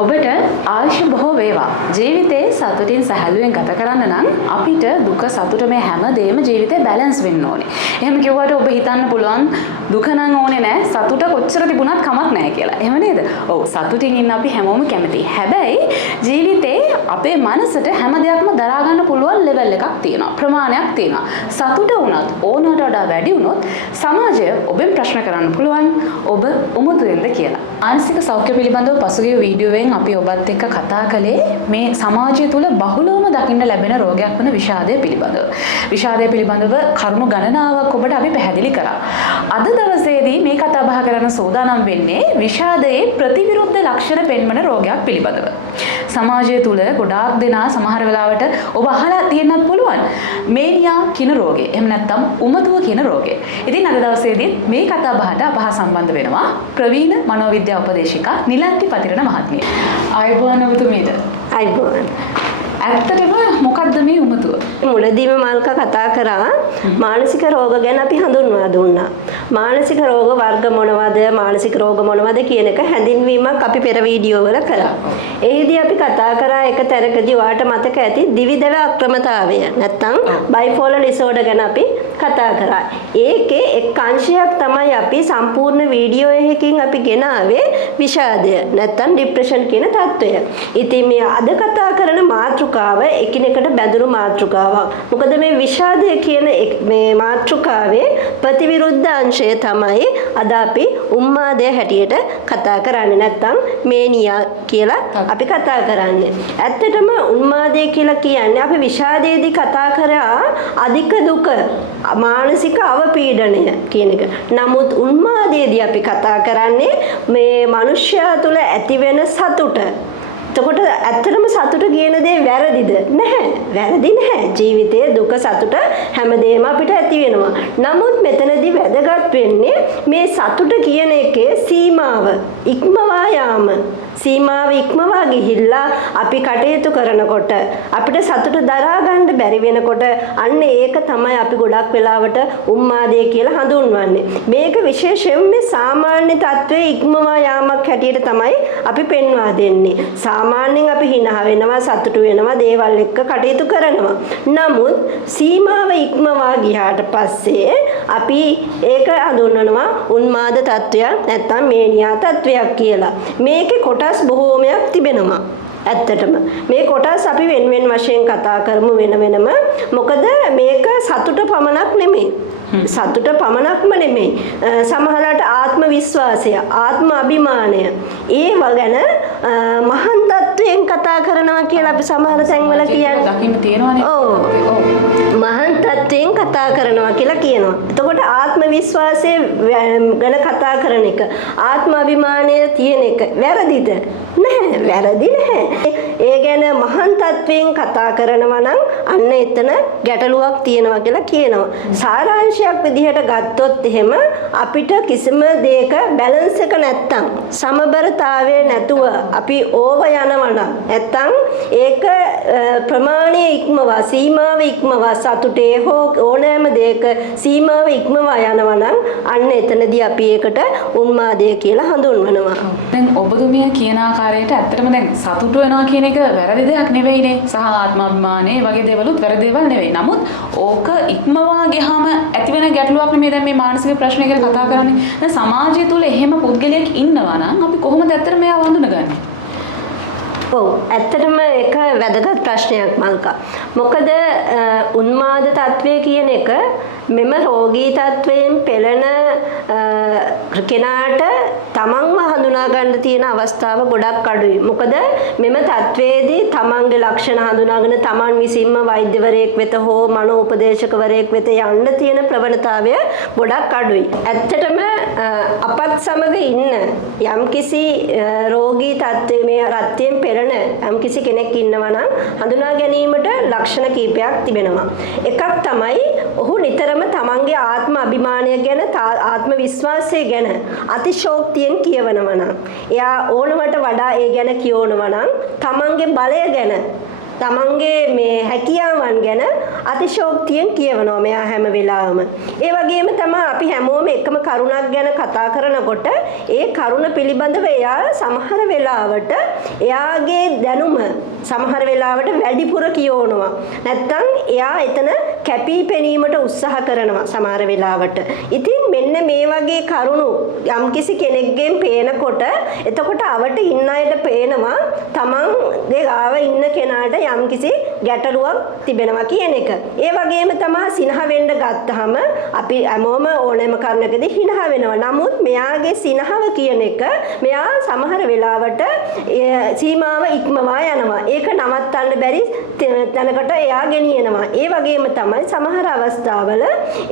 ඔබට ආයුෂ බොහෝ වේවා. ජීවිතේ සතුටින් සැහැල්ලුවෙන් ගත කරන්න නම් අපිට දුක සතුට මේ හැමදේම ජීවිතේ බැලන්ස් වෙන්න ඕනේ. එහෙම කිව්වට ඔබ හිතන්න පුළුවන් දුක නම් ඕනේ නැහැ සතුට කොච්චර තිබුණත් කමක් නැහැ කියලා. එහෙම නේද? ඔව් සතුටින් ඉන්න අපි හැමෝම කැමතියි. හැබැයි ජීවිතේ අපේ මනසට හැම දෙයක්ම දරා ගන්න පුළුවන් ලෙවල් එකක් තියෙනවා. ප්‍රමාණයක් තියෙනවා. සතුට වුණත් ඕනකට වඩා වැඩි වුණොත් සමාජය ඔබෙන් ප්‍රශ්න කරන්න පුළුවන් ඔබ උමුතුවෙන්ද කියලා. මානසික සෞඛ්‍ය පිළිබඳව පසුගිය වීඩියෝවෙන් අපි ඔබත් එක්ක කතා කළේ මේ සමාජය තුළ බහුලවම දකින්න ලැබෙන රෝගයක් වන විෂාදය පිළිබඳව. විෂාදය පිළිබඳව කරුණු ගණනාවක් ඔබට අපි පැහැදිලි කරා. අද දවසේදී මේ කතා බහ කරන්න සූදානම් වෙන්නේ විෂාදයේ ප්‍රතිවිරුද්ධ ලක්ෂණ පෙන්වන රෝගයක් පිළිබඳව. සමාජය තුළ ගොඩාක් දෙනා සමහර වෙලාවට ඔබ අහලා තියෙන්නත් පුළුවන් මේනියා කියන රෝගය. එහෙම නැත්නම් උමතුව කියන රෝගය. ඉතින් අද දවසේදී මේ කතා බහට අපහ සම්බන්ධ වෙනවා ප්‍රවීණ මනෝවිද්‍යා උපදේශිකා නිලන්ති පතිරණ මහත්මිය. ආයුබෝවන් ඔබතුමීට. ආයුබෝවන්. ඇත්තටම මොකක්ද මේ උමතුව? මුලදීම මල්ක කතා කරා මානසික රෝග ගැන අපි හඳුන්වා දුන්නා. මානසික රෝග වර්ග මොනවද, මානසික රෝග මොනවද කියන එක හැඳින්වීමක් අපි පෙර වීඩියෝ වල කරා. එහිදී අපි කතා කරා එක තැනකදී ඔයාලට මතක ඇති දිවිදල අක්‍රමතාවය නැත්නම් බයිපෝලර් ඩිසෝඩර් ගැන අපි කතා කරා. ඒකේ එක් අංශයක් තමයි අපි සම්පූර්ණ වීඩියෝ එකකින් අපි ගෙනාවේ විෂාදය නැත්නම් ડિප්‍රෙෂන් කියන තත්වය. ඉතින් මේ අද කතා කරන මාතෘකාව එකිනෙකට බැඳුණු මාතෘකාවක්. මොකද මේ විෂාදය කියන මේ මාතෘකාවේ ප්‍රතිවිරුද්ධ අංශය තමයි අද අපි උන්මාදය හැටියට කතා කරන්නේ නැත්නම් මේනියා කියලා අපි කතා කරන්නේ. ඇත්තටම උන්මාදය කියලා කියන්නේ අපි විෂාදයේදී කතා කරා අධික දුක මානසික අවපීඩනය කියන එක. නමුත් උන්මාදයේදී අපි කතා කරන්නේ මේ මනුෂ්‍යයා තුළ ඇතිවෙන සතුට. එතකොට ඇත්තටම සතුට කියන දේ වැරදිද? නැහැ. වැරදි නැහැ. ජීවිතයේ දුක සතුට හැමදේම අපිට ඇති වෙනවා. නමුත් මෙතනදී වැදගත් වෙන්නේ මේ සතුට කියන එකේ සීමාව ඉක්මවා යාම. සීමාව ඉක්මවා ගිහිල්ලා අපි කටයුතු කරනකොට අපිට සතුට දරා ගන්න බැරි වෙනකොට අන්න ඒක තමයි අපි ගොඩක් වෙලාවට උන්මාදය කියලා හඳුන්වන්නේ. මේක විශේෂයෙන් මේ සාමාන්‍ය තත්ත්වයේ ඉක්මවා යාමක් හැටියට තමයි අපි පෙන්වා දෙන්නේ. සාමාන්‍යයෙන් අපි hina වෙනවා, සතුටු වෙනවා, දේවල් එක්ක කටයුතු කරනවා. නමුත් සීමාව ඉක්මවා ගියාට පස්සේ අපි ඒක හඳුන්වනවා උන්මාද තත්ත්වයක් නැත්නම් මේනියා තත්ත්වයක් කියලා. මේකේ කොටස් බොහෝමයක් තිබෙනවා. ඇත්තටම මේ කොටස් අපි වෙන වශයෙන් කතා කරමු වෙනම. මොකද මේක සතුට පමණක් නෙමෙයි. සතුට පමණක්ම නෙමෙයි. සමහරවිට ආත්ම විශ්වාසය, ආත්ම අභිමානය ඒව ගැන මහාන් තත්වයෙන් කතා කරනවා කියලා අපි සමහර තැන්වල කියන්නේ. දකින්න තියෙනවානේ. ඔව්. මහාන් තත්වයෙන් කතා කරනවා කියලා කියනවා. එතකොට ආත්ම විශ්වාසය ගැන කතා කරන එක, ආත්ම අභිමානය තියෙන එක වැරදිද? නැහැ. වැරදි නැහැ. ඒ ගැන මහාන් තත්වයෙන් කතා කරනවා නම් අන්න එතන ගැටලුවක් තියෙනවා කියලා කියනවා. සාරාංශයක් විදිහට ගත්තොත් එහෙම අපිට කිසිම දෙයක බැලන්ස් එක නැත්තම් සමබරතාවය නැතුව අපි ඕව යනවා නැත්තම් ඒක ප්‍රමාණය ඉක්මවා සීමාව ඉක්මවා සතුටේ හෝ ඕනෑම දෙයක සීමාව ඉක්මවා යනවා නම් අන්න එතනදී අපි ඒකට උන්මාදය කියලා හඳුන්වනවා. දැන් ඔබතුමිය කියන ආකාරයට ඇත්තටම දැන් සතුට වෙනවා කියන එක වැරදි දෙයක් නෙවෙයිනේ. සහ ආත්මාභිමානය වගේ දේවලුත් වැරදි දේවල් නෙවෙයි. නමුත් ඕක ඉක්මවා ගියාම ඇති වෙන ගැටලුවක් නෙමෙයි දැන් මේ මානසික ප්‍රශ්න ගැන කතා කරන්නේ. දැන් සමාජය තුළ එහෙම පුද්ගලයෙක් ඉන්නවා නම් අපි කොහොමද ඇත්තටම එයාව හඳුනගන්නේ? ඔව් ඇත්තටම ඒක වැදගත් ප්‍රශ්නයක් මල්කා. මොකද උන්මාද තත්වය කියන එක මෙම රෝගී තත්වයෙන් පෙළෙන කෙනාට තමන්ව හඳුනා ගන්න තියෙන අවස්ථාව ගොඩක් අඩුයි. මොකද මෙම තත්වයේදී තමන්ගේ ලක්ෂණ හඳුනාගෙන තමන් විසින්ම වෛද්‍යවරයෙක් වෙත හෝ මනෝ උපදේශකවරයෙක් වෙත යන්න තියෙන ප්‍රවණතාවය ගොඩක් අඩුයි. ඇත්තටම අපත් සමග ඉන්න යම්කිසි රෝගී තත්ත්වයේ මේ රත්යෙන් පෙළෙන යම්කිසි කෙනෙක් ඉන්නවා නම් හඳුනා ගැනීමට ලක්ෂණ කීපයක් තිබෙනවා. එකක් තමයි ඔහු නිතරම තමන්ගේ ආත්ම අභිමානය ගැන ආත්ම විශ්වාසය ගැන අතිශෝක්තියෙන් කියවනවා නම් එයා ඕනවට වඩා ඒ ගැන කියවනවා නම් තමන්ගේ බලය ගැන තමන්ගේ මේ හැකියාවන් ගැන අතිශෝක්තියෙන් කියවනවා මෙයා හැම වෙලාවෙම. ඒ වගේම තමයි අපි හැමෝම එකම කරුණක් ගැන කතා කරනකොට ඒ කරුණ පිළිබඳව එයා සමහර වෙලාවට එයාගේ දැනුම සමහර වෙලාවට වැඩිපුර කියවනවා. නැත්තම් එයා එතන කැපී පෙනීමට උත්සාහ කරනවා සමහර වෙලාවට. ඉතින් මෙන්න මේ වගේ කරුණු යම්කිසි කෙනෙක්ගෙන් පේනකොට එතකොට අවට ඉන්න අයට පේනවා තමන්ගේ ගාව ඉන්න කෙනාට යම්කිසි ගැටලුවක් තිබෙනවා කියන එක. ඒ වගේම තමයි සිනහ වෙන්න ගත්තාම අපි හැමෝම ඕනෑම කරුණකදී හිනහ වෙනවා. නමුත් මෙයාගේ සිනහව කියන එක මෙයා සමහර වෙලාවට සීමාව ඉක්මවා යනවා. ඒක නවත්තන්න බැරි තැනකට එයා ගෙනියනවා. ඒ වගේම තමයි සමහර අවස්ථාවල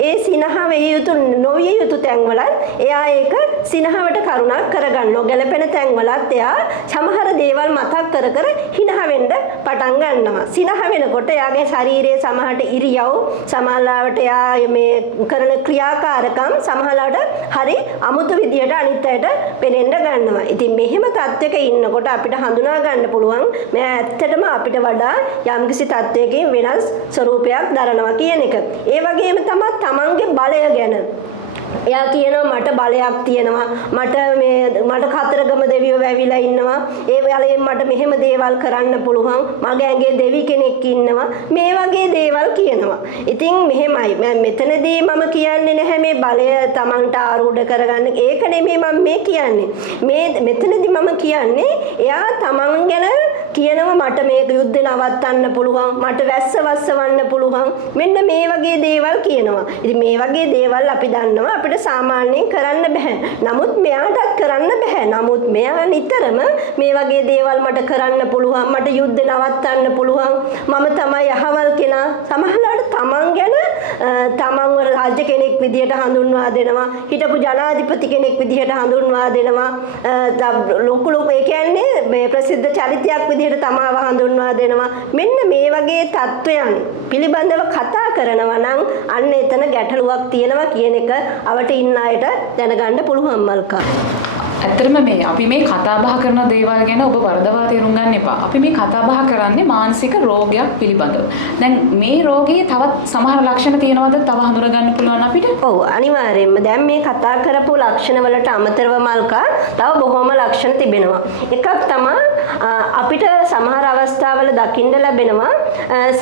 ඒ සිනහ වෙය යුතු නොවිය යුතු තැන්වලත් එයා ඒක සිනහවට කරුණක් කරගන්න. නොගැලපෙන තැන්වලත් එයා සමහර දේවල් මතක් කර කර හිනහ වෙන්න පටන් ගන්නවා. සිනහ වෙනකොට එයාගේ ශරීරයේ සමහරට ඉරියව් සමහරවට එයා මේ කරන ක්‍රියාකාරකම් සමහරවට හරි අමුතු විදියට අනිත් අයට පෙනෙන්න ගන්නවා. ඉතින් මෙහෙම තත්ත්වයක ඉන්නකොට අපිට හඳුනා ගන්න පුළුවන් මෙයා ඇත්තටම අපිට වඩා යම්කිසි තත්ත්වයකින් වෙනස් ස්වරූපයක් දරනවා කියන එක. ඒ වගේම තමයි තමන්ගේ බලය ගැන එයා කියනවා මට බලයක් තියෙනවා මට කතරගම දෙවියෝ වැවිලා ඉන්නවා ඒ වෙලාවෙන් මට මෙහෙම දේවල් කරන්න පුළුවන් මගේ ඇඟේ දෙවි කෙනෙක් ඉන්නවා මේ වගේ දේවල් කියනවා. ඉතින් මෙහෙමයි මෙතනදී මම කියන්නේ නැහැ මේ බලය Tamanට ආරූඪ කරගන්න ඒක නෙමෙයි මම මේ කියන්නේ. මේ මෙතනදී මම කියන්නේ එයා Taman ගැන කියනවා මට මේ යුද්ධ නවත්තන්න පුළුවන් මට වැස්ස වස්සවන්න පුළුවන් මෙන්න මේ වගේ දේවල් කියනවා. ඉතින් මේ වගේ දේවල් අපි දන්නවා අපිට සාමාන්‍යයෙන් කරන්න බෑ. නමුත් මෙයාටත් කරන්න බෑ. නමුත් මෙයා නිතරම මේ වගේ දේවල් මට කරන්න පුළුවන් මට යුද්ධ නවත්තන්න පුළුවන් මම තමයි අහවල් කෙනා සමහරවිට තමන් ගැන තමන්ව රාජ්‍ය කෙනෙක් විදියට හඳුන්වා දෙනවා හිටපු ජනාධිපති කෙනෙක් විදියට හඳුන්වා දෙනවා ලොකු ඒ කියන්නේ මේ ප්‍රසිද්ධ චරිතයක් විදියට තමාව හඳුන්වා දෙනවා මෙන්න මේ වගේ තත්වයන් පිළිබඳව කතා කරනවා නම් අන්න එතන ගැටලුවක් තියෙනවා කියන එක අවට ඉන්න අයට දැනගන්න පුළුවන් මල්කා. ඇත්තටම මේ අපි මේ කතා බහ කරන දේවල් ගැන ඔබ වරදවා තේරුම් ගන්න එපා. අපි මේ කතා බහ කරන්නේ මානසික රෝගයක් පිළිබඳව. දැන් මේ රෝගයේ තවත් සමහර ලක්ෂණ තියෙනවද තව හඳුනා ගන්න පුළුවන් අපිට? ඔව් අනිවාර්යයෙන්ම. දැන් මේ කතා කරපු ලක්ෂණ වලට අමතරව මල්කා තව බොහොම ලක්ෂණ තිබෙනවා. එකක් තමයි අපිට සමහර අවස්ථාවල දකින්න ලැබෙනවා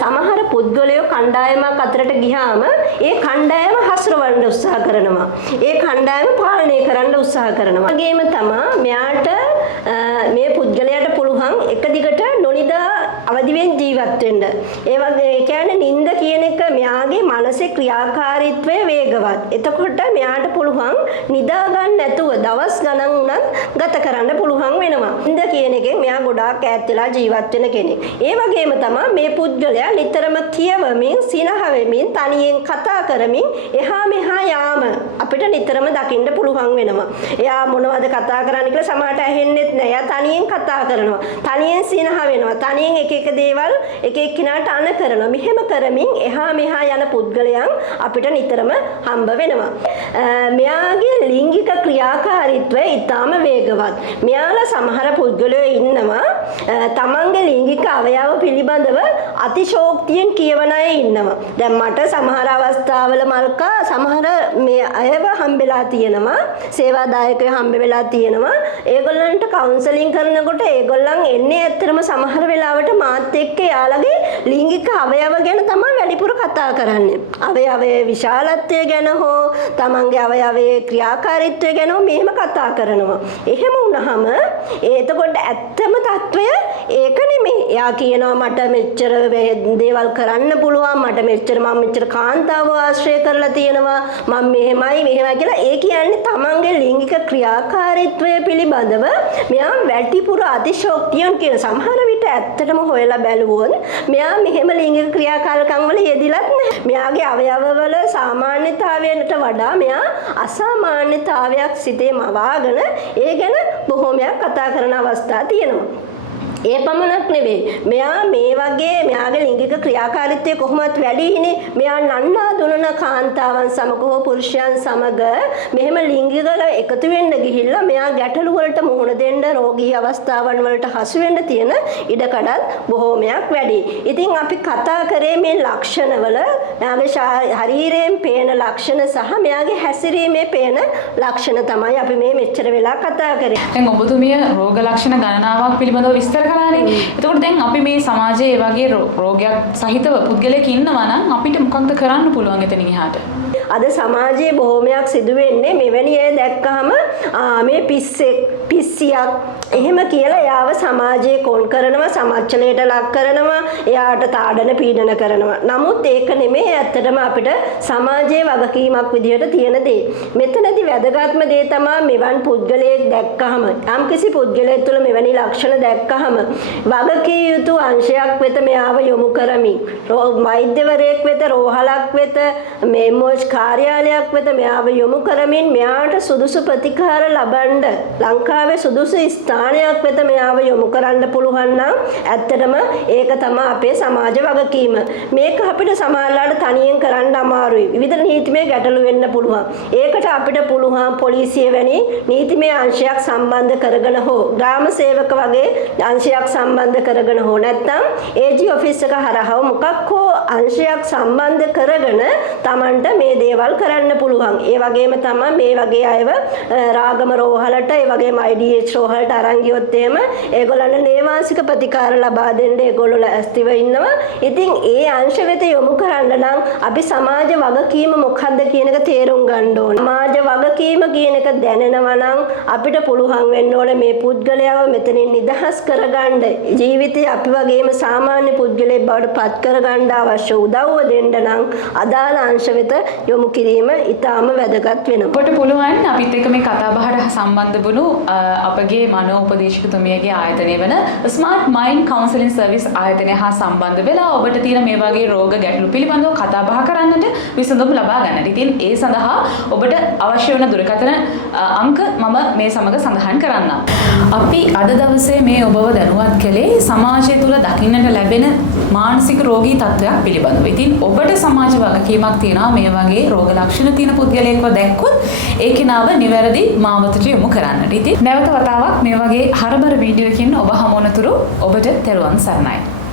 සමහර පුද්ගලයෝ කණ්ඩායමක් අතරට ගියාම ඒ කණ්ඩායම හසුරවන්න උත්සාහ කරනවා. ඒ කණ්ඩායම පාලනය කරන්න උත්සාහ කරනවා. ඒගේම තමයි මෙයාට මේ පුද්ගලයාට පුළුවන් එක දිගට නොනිදා අවදිවෙන් ජීවත් වෙන්න. ඒ වගේ ඒ කියන්නේ නිින්ද කියන එක මෙයාගේ මානසික ක්‍රියාකාරීත්වය වේගවත්. එතකොට මෙයාට පුළුවන් නිදා ගන්න නැතුව දවස් ගණන් උනත් ගත කරන්න පුළුවන් වෙනවා. නිින්ද කියන එකෙන් මෙයා ගොඩාක් ඈත් වෙලා ජීවත් වෙන කෙනෙක්. ඒ වගේම තමයි මේ පුද්ගලයා නිතරම කියවමින් සිනහ වෙමින් තනියෙන් කතා කරමින් එහා මෙහා යාම අපිට නිතරම දකින්න පුළුවන් වෙනවා. එයා මොනවද කතා කරන්නේ කියලා සමහරට ඇහෙන්නෙත් නෑ. එයා තනියෙන් කතා කරනවා. තනියෙන් සිනහ වෙනවා. තනියෙන් එක එක දේවල් එක එක්කිනාට අණ කරනවා. මෙහෙම කරමින් එහා මෙහා යන පුද්ගලයන් අපිට නිතරම හම්බ වෙනවා. මෙයාගේ ලිංගික ක්‍රියාකාරීත්වය ඊටාම වේගවත්. මෙයාලා සමහර පුද්ගලයෝ ඉන්නවා තමන්ගේ ලිංගික අවයව පිළිබඳව අතිශෝක්තියෙන් කියවන අය ඉන්නවා. දැන් මට සමහර අවස්ථාවල මල්කා සමහර මේ අයව හම්බෙලා තියෙනවා. සේවාදායකයෝ හම්බ වෙලා තියෙනවා. ඒගොල්ලන්ට කවුන්සලින් කරනකොට ඒගොල්ලන් එන්නේ ඇත්තටම සමහර වෙලාවට මාත් එක්ක යාළගේ ලිංගික අවයව ගැන තමයි වැඩිපුර කතා කරන්නේ. අවයවයේ විශාලත්වය ගැන හෝ තමන්ගේ අවයවයේ ක්‍රියාකාරීත්වය ගැන මෙහෙම කතා කරනවා. එහෙම වුණාම එතකොට ඇත්තම තත්වය ඒක නෙමෙයි. එයා කියනවා මට මෙච්චර දේවල් කරන්න පුළුවන් මට මම මෙච්චර කාන්තාව ආශ්‍රය කරලා තියෙනවා මම මෙහෙමයි කියලා. ඒ කියන්නේ තමන්ගේ ලිංගික ක්‍රියාකාරීත්වය පිළිබඳව මෙයා වැඩිපුර අතිශෝක්තියෙන් කියන සමහර විට ඇත්තටම හොයලා බැලුවොත් මෙයා මෙහෙම ලිංගික ක්‍රියාකාරකම් වල යෙදිලත් නැහැ. මෙයාගේ අවයවවල සාමාන්‍යතාවයට වඩා මෙයා අසාමාන්‍යතාවයක් සිතේ මවාගෙන ඒ ගැන බොහොමයක් කතා කරන අවස්ථා තියෙනවා. ඒ පමණක් නෙවෙයි. මෙයා මේ වගේ මෙයාගේ ලිංගික ක්‍රියාකාරීත්වය කොහොමත් වැඩිනේ. මෙයා නන්නා දුනන කාන්තාවන් සමග හෝ පුරුෂයන් සමග මෙහෙම ලිංගික එකතු වෙන්න ගිහිල්ලා මෙයා ගැටලු වලට මුහුණ දෙන්න රෝගී අවස්ථාවන් වලට හසු වෙන්න තියෙන ඉඩකඩත් බොහෝමයක් වැඩි. ඉතින් අපි කතා කරේ මේ ලක්ෂණවල මෙයාගේ ශරීරයෙන් පේන ලක්ෂණ සහ මෙයාගේ හැසිරීමේ පේන ලක්ෂණ තමයි අපි මේ මෙච්චර වෙලා කතා කරේ. දැන් ඔබතුමිය රෝග ලක්ෂණ ගණනාවක් පිළිබඳව විස්තර කළානේ. එතකොට දැන් අපි මේ සමාජයේ මේ වගේ රෝගයක් සහිතව පුද්ගලයෙක් ඉන්නවා නම් අපිට මොකක්ද කරන්න පුළුවන් එතනින් එහාට? අද සමාජයේ බොහෝමයක් සිදු වෙන්නේ මෙවැනි අය දැක්කහම මේ පිස්සියක් එහෙම කියලා එයාව සමාජයේ කොන් කරනවා, සමච්චලයට ලක් කරනවා, එයාට තාඩන පීඩන කරනවා. නමුත් ඒක නෙමෙයි ඇත්තටම අපිට සමාජයේ වගකීමක් විදිහට තියෙන දේ. මෙතනදී වැදගත්ම දේ තමයි මෙවන් පුද්ගලයෙක් දැක්කහම, යම්කිසි පුද්ගලයෙක් තුළ මෙවැනි ලක්ෂණ දැක්කහම වගකී යුතු අංශයක් වෙත මෙයාව යොමු කරමින්, වෛද්‍යවරයෙක් වෙත, රෝහලක් වෙත, මේ කාර්යාලයක් වෙත මෙයාව යොමු කරමින් මෙයාට සුදුසු ප්‍රතිකාර ලබන්න ලංකාවේ සුදුසු ස්ථානයක් වෙත මෙයාව යොමු කරන්න පුළුවන් නම් ඇත්තටම ඒක තමයි අපේ සමාජ වගකීම. මේක අපිට සමාජලාට තනියෙන් කරන්න අමාරුයි. විවිධ නීතිමය ගැටලු වෙන්න පුළුවන්. ඒකට අපිට පුළුවන් පොලිසිය වැනි නීතිමය අංශයක් සම්බන්ධ කරගෙන හෝ ග්‍රාම සේවක වගේ අංශයක් සම්බන්ධ කරගෙන හෝ නැත්නම් AG ඔෆිස් එක හරහා මොකක් හෝ අංශයක් සම්බන්ධ කරගෙන Tamanට මේ දේවල් කරන්න පුළුවන්. ඒ වගේම තමයි මේ වගේ අයව රාගම රෝහලට ඒ වගේම IDH රෝහලට අරන් ගියොත් එහෙම ඒගොල්ලන්ට නේවාසික ප්‍රතිකාර ලබා දෙන්න ඒගොල්ලෝ ලැස්තිව ඉන්නවා. ඉතින් ඒ අංශ වෙත යොමු කරන්න නම් අපි සමාජ වගකීම මොකක්ද කියන එක තේරුම් ගන්න ඕන. සමාජ වගකීම කියන එක දැනෙනවා නම් අපිට පුළුවන් වෙන්න ඕනේ මේ පුද්ගලයාව මෙතනින් නිදහස් කරගන්න. ජීවිතේ අපි වගේම සාමාන්‍ය පුද්ගලයෙක් බවට පත් කරගන්න අවශ්‍ය උදව්ව දෙන්න නම් අදාළ අංශ වෙත යොමු කිරීම ඉතාම වැදගත් වෙනවා. ඔබට පුළුවන් අපිත් එක්ක මේ කතා බහට සම්බන්ධ වුණු අපගේ මනෝපදේශකතුමියගේ ආයතනය වන ස්මාර්ට් මයින්ඩ් කවුන්සලින් සර්විස් ආයතනය හා සම්බන්ධ වෙලා ඔබට තියෙන මේ වගේ රෝග ගැටලු පිළිබඳව කතා බහ කරන්නට විසඳුම් ලබා ගන්නට. ඉතින් ඒ සඳහා ඔබට අවශ්‍ය වන දුරකථන අංක මම මේ සමග සඳහන් කරන්නම්. අපි අද දවසේ මේ ඔබව දැනුවත් කළේ සමාජය තුළ දකින්නට ලැබෙන මානසික රෝගී තත්ත්වයක් පිළිබඳව. ඉතින් ඔබට සමාජ වගකීමක් තියෙනවා මේ වගේ රෝග ලක්ෂණ තියෙන පුද්ගලයෙක්ව දැක්කොත් ඒ කෙනාව නිවැරදි මාවතට යොමු කරන්නට. ඉතින් නැවත වතාවක් මේ වගේ හරබර වීඩියෝ එකකින් ඔබ හමු වනතුරු ඔබට තෙරුවන් සරණයි.